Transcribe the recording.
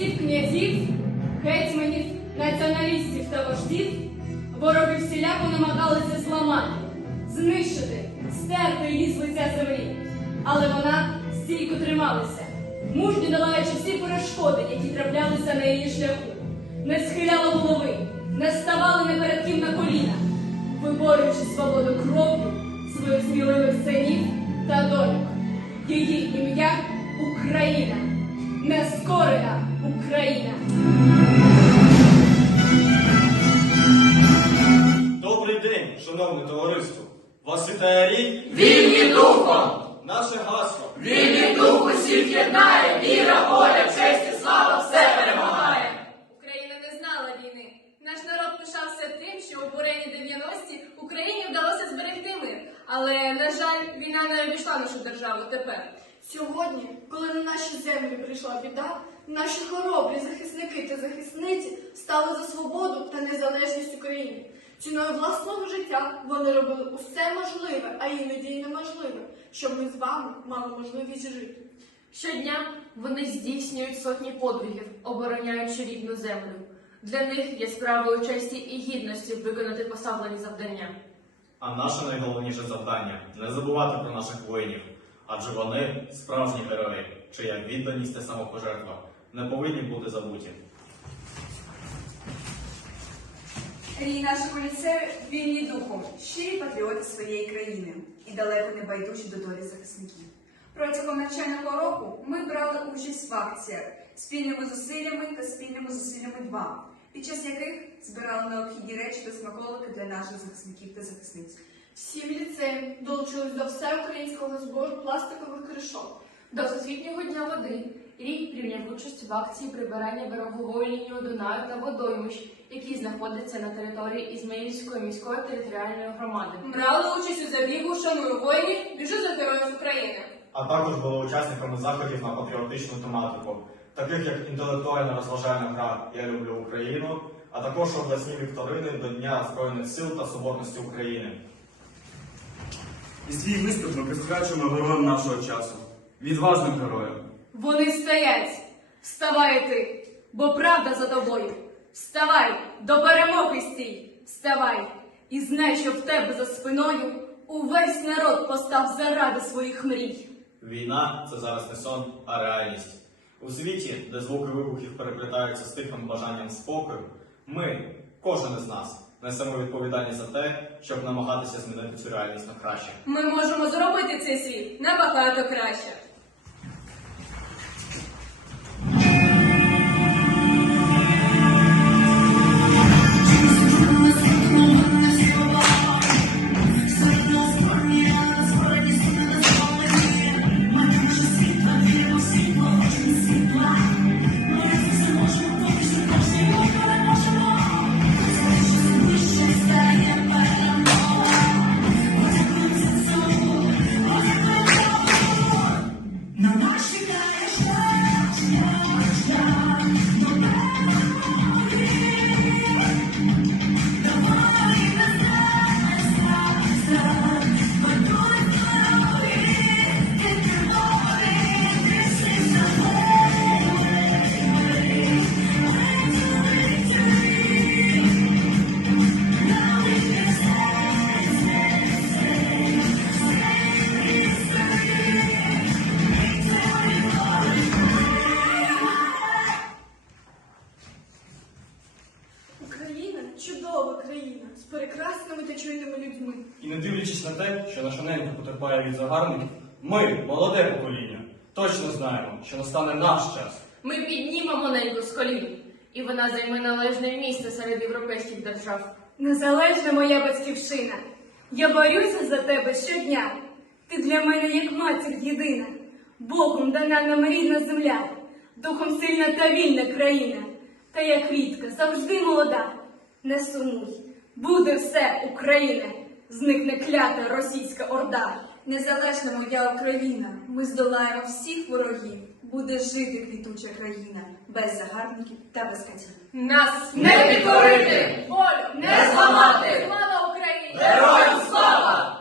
царців, князів, гетьманів, націоналістів та вождів вороги всіляко намагалися зламати, знищити, стерти її з лиця землі. Але вона стійко трималася, мужньо долаючи всі перешкоди, які траплялися на її шляху, не схиляла голови, не ставала не перед ким на коліна, виборюючи свободу кров'ю своїх сміливих синів та доньок. Її ім'я Україна, нескорена Україна. Добрий день, шановне товариство! Вас вітає рік, Вільні духом! наше гасло. Вільні дух усіх єднає, віра, воля, честь і слава все перемагає. Україна не знала війни. Наш народ пишався тим, що у бурені 90-ті Україні вдалося зберегти мир. Але, на жаль, війна не обійшла нашу державу тепер. Сьогодні, коли на наші землі прийшла біда, наші хоробрі захисники та захисниці стали за свободу та незалежність України. Ціною власного життя вони робили усе можливе, а іноді й неможливе, щоб ми з вами мали можливість жити. Щодня вони здійснюють сотні подвигів, обороняючи рідну землю. Для них є справою честі і гідності виконати поставлені завдання. А наше найголовніше завдання не забувати про наших воїнів, адже вони справжні герої, чия відданість та самопожертва не повинні бути забуті. Рій нашого ліцею вільні духом, щирі патріоти своєї країни і далеко не байдужі до долі захисників. Протягом навчального року ми брали участь в акціях спільними зусиллями та спільними зусиллями 2, під час яких збирали необхідні речі та смаколики для наших захисників та захисниць. Всі в долучились до всеукраїнського збору пластикових кришок. До Всесвітнього дня води рік прийняв участь в акції прибирання берегової лінії Дунаю та водоймищ, які знаходяться на території Ізмаїльської міської територіальної громади. Брали участь у забігу «Шаную воїнів, біжу за героїв України. А також були учасниками заходів на патріотичну тематику, таких як інтелектуальна розважальна гра Я люблю Україну, а також обласні вікторини до Дня Збройних сил та Соборності України. І свій виступ ми присвячуємо героям нашого часу. Відважним героям. Вони стоять. Вставай ти, бо правда за тобою. Вставай, до перемоги стій. Вставай. І знай, що в тебе за спиною увесь народ постав заради своїх мрій. Війна це зараз не сон, а реальність. У світі, де звуки вибухів переплітаються з тихим бажанням спокою, ми, кожен із нас, несемо відповідальність за те, щоб намагатися змінити цю реальність на краще. Ми можемо зробити цей світ набагато краще. Чуйними людьми. І не дивлячись на те, що наша ненька потерпає від загарбників, ми, молоде покоління, точно знаємо, що настане наш час. Ми піднімемо неньку з колін, і вона займе належне місце серед європейських держав. Незалежна моя батьківщина. Я борюся за тебе щодня. Ти для мене як матір єдина, Богом дана нам рідна земля, духом сильна та вільна країна. Та як квітка завжди молода. Не сумуй, буде все Україна, зникне клята російська орда. Незалежна моя Україна, ми здолаємо всіх ворогів. Буде жити квітуча країна без загарбників та без катів. Нас Не підкорити! волю Не зламати! Слава Україні! Героям слава!